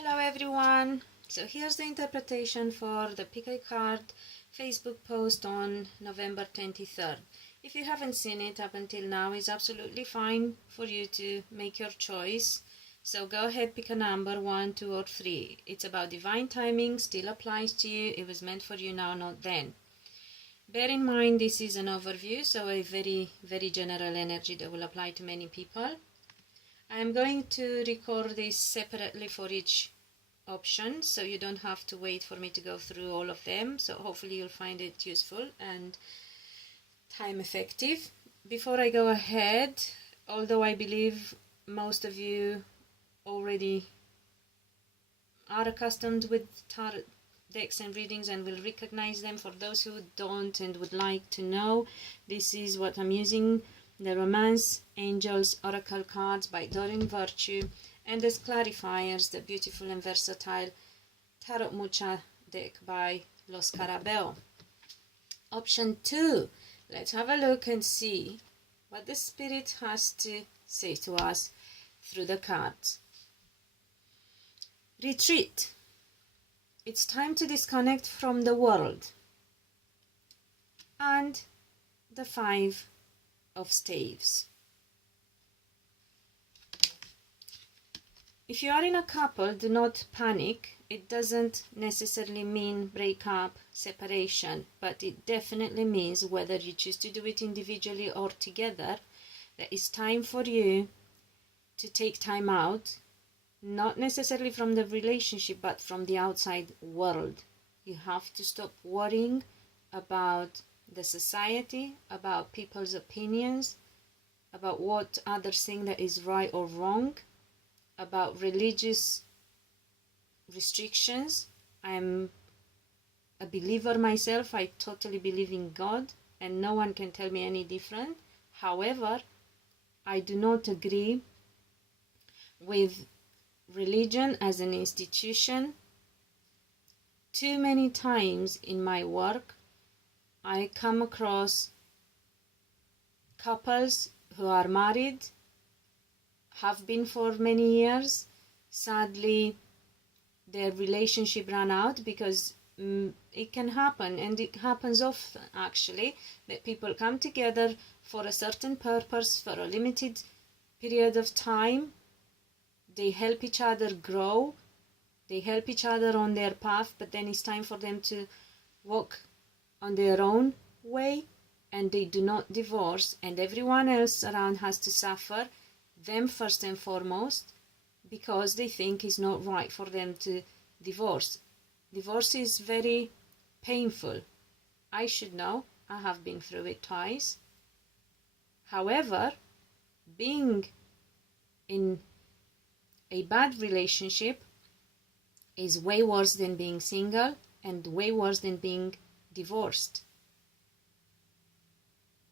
Hello everyone, so here's the interpretation for the Pick a Card Facebook post on November 23rd. If you haven't seen it up until now, it's absolutely fine for you to make your choice. So go ahead, pick a number, 1, 2 or 3. It's about divine timing, still applies to you. It was meant for you now, not then. Bear in mind this is an overview, so a very, very general energy that will apply to many people. I'm going to record this separately for each option, so you don't have to wait for me to go through all of them. So hopefully you'll find it useful and time effective. Before I go ahead, although I believe most of you already are accustomed with tarot decks and readings and will recognize them, for those who don't and would like to know, this is what I'm using: the Romance Angels Oracle cards by Doreen Virtue, and as clarifiers, the beautiful and versatile Tarot Mucha deck by Los Carabeo. Option 2. Let's have a look and see what the Spirit has to say to us through the cards. Retreat. It's time to disconnect from the world. And the 5 of Staves. If you are in a couple, do not panic. It doesn't necessarily mean breakup, separation, but it definitely means, whether you choose to do it individually or together, that it's time for you to take time out, not necessarily from the relationship, but from the outside world. You have to stop worrying about the society, about people's opinions, about what others think that is right or wrong, about religious restrictions. I'm a believer myself. I totally believe in God, and no one can tell me any different. However, I do not agree with religion as an institution. Too many times in my work, I come across couples who are married, have been for many years. Sadly, their relationship ran out because it can happen, and it happens often actually, that people come together for a certain purpose, for a limited period of time. They help each other grow, they help each other on their path, but then it's time for them to walk on their own way, and they do not divorce, and everyone else around has to suffer, them first and foremost, because they think it's not right for them to divorce. Divorce is very painful. I should know. I have been through it twice. However, being in a bad relationship is way worse than being single, and way worse than being divorced.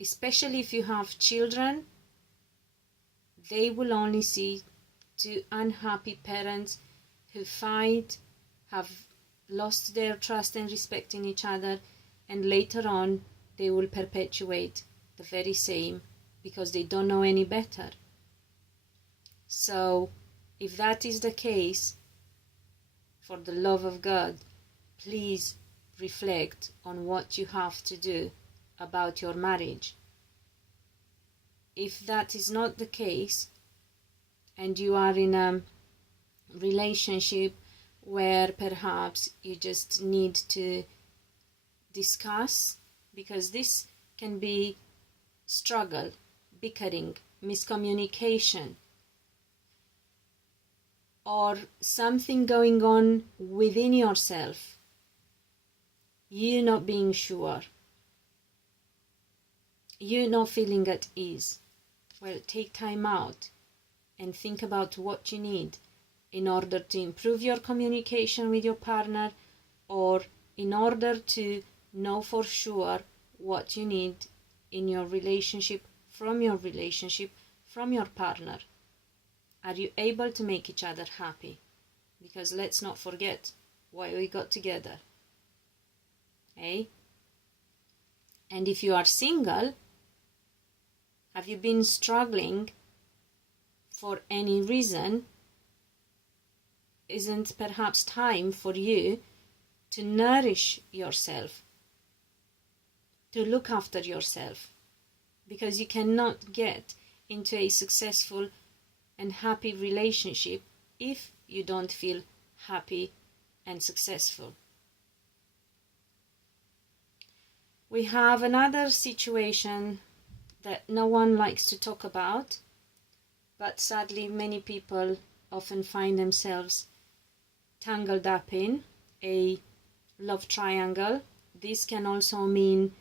Especially if you have children, they will only see two unhappy parents who fight, have lost their trust and respect in each other, and later on they will perpetuate the very same because they don't know any better. So if that is the case, for the love of God, please reflect on what you have to do about your marriage. If that is not the case, and you are in a relationship where perhaps you just need to discuss, because this can be struggle, bickering, miscommunication, or something going on within yourself, you not being sure, you not feeling at ease. Well, take time out and think about what you need in order to improve your communication with your partner, or in order to know for sure what you need in your relationship, from your partner. Are you able to make each other happy? Because let's not forget why we got together. Eh? And if you are single, have you been struggling for any reason isn't perhaps time for you to nourish yourself, to look after yourself? Because you cannot get into a successful and happy relationship if you don't feel happy and successful. We have another situation that no one likes to talk about, but sadly many people often find themselves tangled up in a love triangle. This can also mean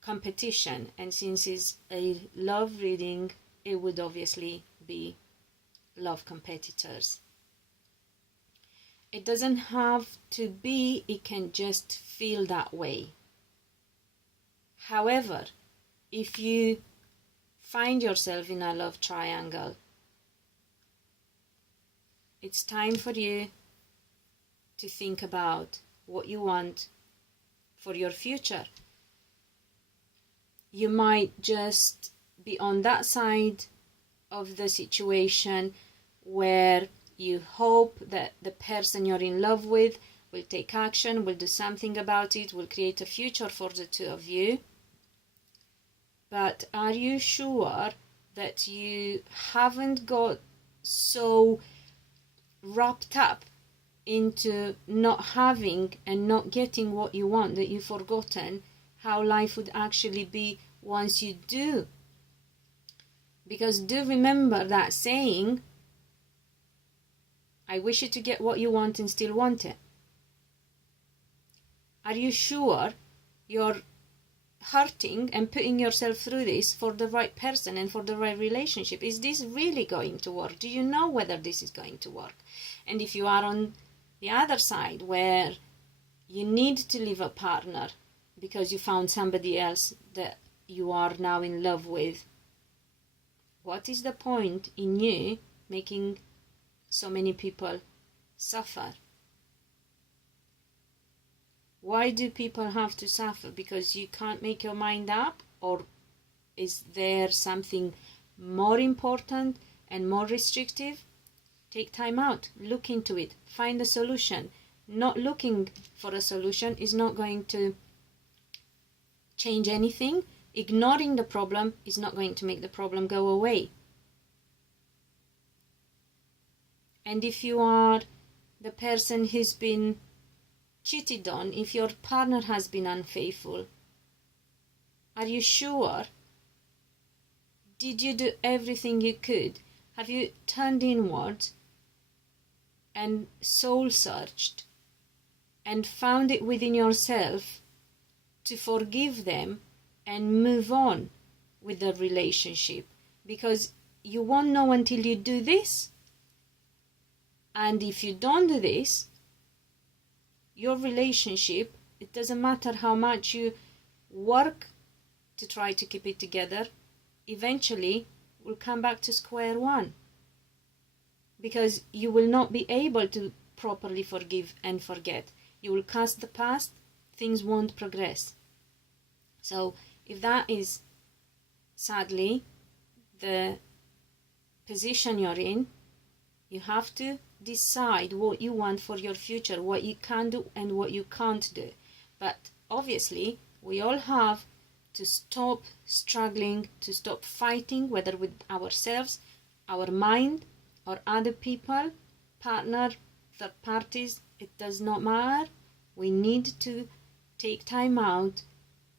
competition, and since it's a love reading, it would obviously be love competitors. It doesn't have to be, it can just feel that way. However, if you find yourself in a love triangle, it's time for you to think about what you want for your future. You might just be on that side of the situation where you hope that the person you're in love with will take action, will do something about it, will create a future for the two of you. But are you sure that you haven't got so wrapped up into not having and not getting what you want that you've forgotten how life would actually be once you do? Because do remember that saying, I wish you to get what you want and still want it. Are you sure you're hurting and putting yourself through this for the right person and for the right relationship? Is this really going to work? Do you know whether this is going to work? And if you are on the other side where you need to leave a partner because you found somebody else that you are now in love with, what is the point in you making so many people suffer? Why do people have to suffer? Because you can't make your mind up? Or is there something more important and more restrictive? Take time out, look into it, find a solution. Not looking for a solution is not going to change anything. Ignoring the problem is not going to make the problem go away. And if you are the person who's been cheated on, if your partner has been unfaithful, are you sure? Did you do everything you could? Have you turned inward and soul searched and found it within yourself to forgive them and move on with the relationship? Because you won't know until you do this. And if you don't do this, your relationship, it doesn't matter how much you work to try to keep it together, eventually will come back to square one. Because you will not be able to properly forgive and forget. You will cast the past, things won't progress. So if that is sadly the position you're in, you have to decide what you want for your future, what you can do and what you can't do. But obviously we all have to stop struggling, to stop fighting, whether with ourselves, our mind, or other people, partner, third parties. It does not matter. We need to take time out,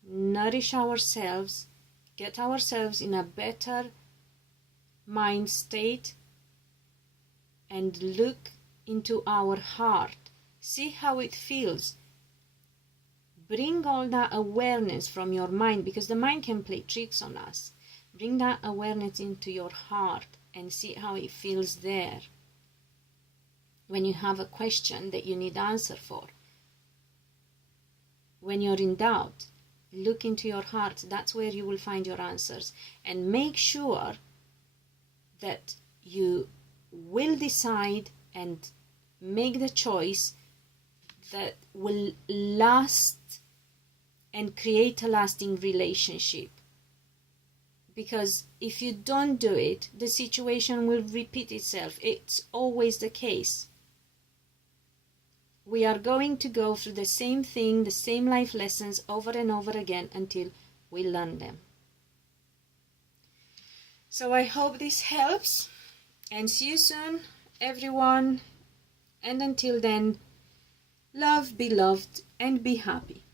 nourish ourselves, get ourselves in a better mind state, and look into our heart. See how it feels. Bring all that awareness from your mind, because the mind can play tricks on us. Bring that awareness into your heart and see how it feels there. When you have a question that you need answer for, when you're in doubt, look into your heart. That's where you will find your answers. And make sure that you will decide and make the choice that will last and create a lasting relationship. Because if you don't do it, the situation will repeat itself. It's always the case. We are going to go through the same thing, the same life lessons over and over again until we learn them. So I hope this helps, and see you soon, everyone. And until then, love, be loved, and be happy.